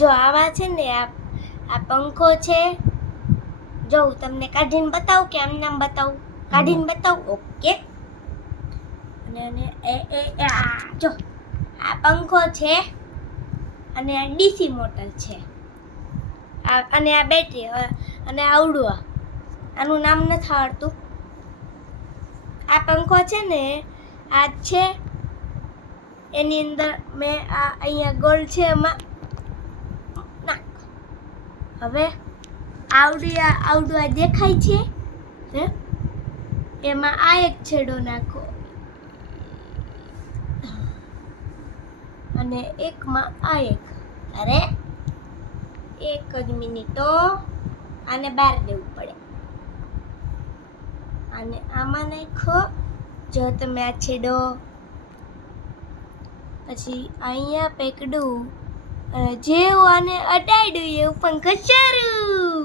જો આવા છે ને આ પંખો છે. જો હું તમને કાઢીને બતાવું કે આમ નામ બતાવું? કાઢીને બતાવું? ઓકે. અને જો આ પંખો છે અને આ ડીસી મોટર છે. અને આ બેટરી અને આવડું આનું નામ નથી આવડતું. આ પંખો છે ને આ છે, એની અંદર મેં આ અહીંયા ગોળ છે એમાં નાખ. હવે આવડું આ દેખાય છે હે, એમાં આ એક છેડો નાખો અને એકમાં આ એક. અરે એક જ મિનિટો, આને બહાર દેવું પડે. અને આમાં નાખો. જો તમે આ છેડો, પછી અહીંયા પકડું અને જેવું આને અડાડ્યું એવું પંખો શરૂ.